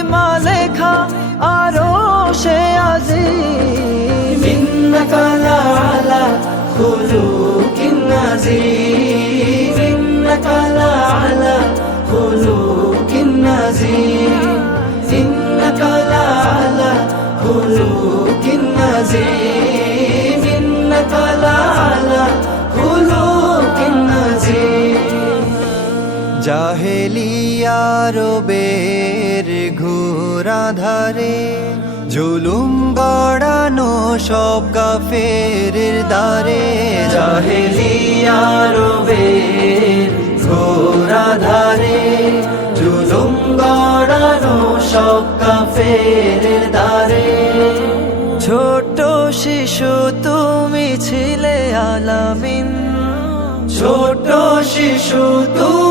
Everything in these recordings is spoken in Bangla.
মহিমা লেখা আরও সে আজি কালা আলা খুলুকিন নাজির। মিন্নাকালা আলা খুলুকিন কিন্নাজি কালা আলা খুলুকিন নাজির। জাহেলিয়ারবের ঘোরাধারে জুলুম গড়ানো সব কাফের দ্বারে। জাহেলিয়ারবের ঘোরাধারে জুলুম গড়ানো সব কাফের দ্বারে। ছোট শিশু, তুমি ছিলে আলামিন। ছোট শিশু তুমি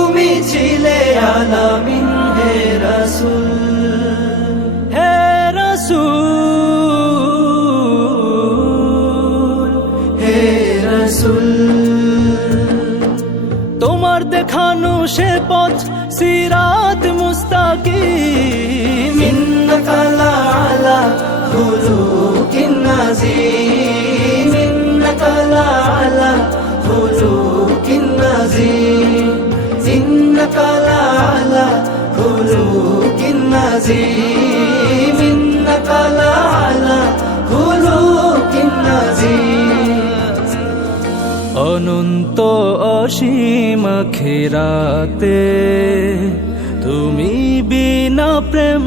রসুল। তোমার দেখানো সে পথ, সিরাত মুস্তাকিম। ইন্নাকালা আলা খুলুকিন নাজিম। ইন্নাকালা আলা খুলুকিন নাজিম। ইন্নাকালা আলা খুলুকিন নাজিম। অনন্ত অসীম খেরাতে তুমি বিনা প্রেম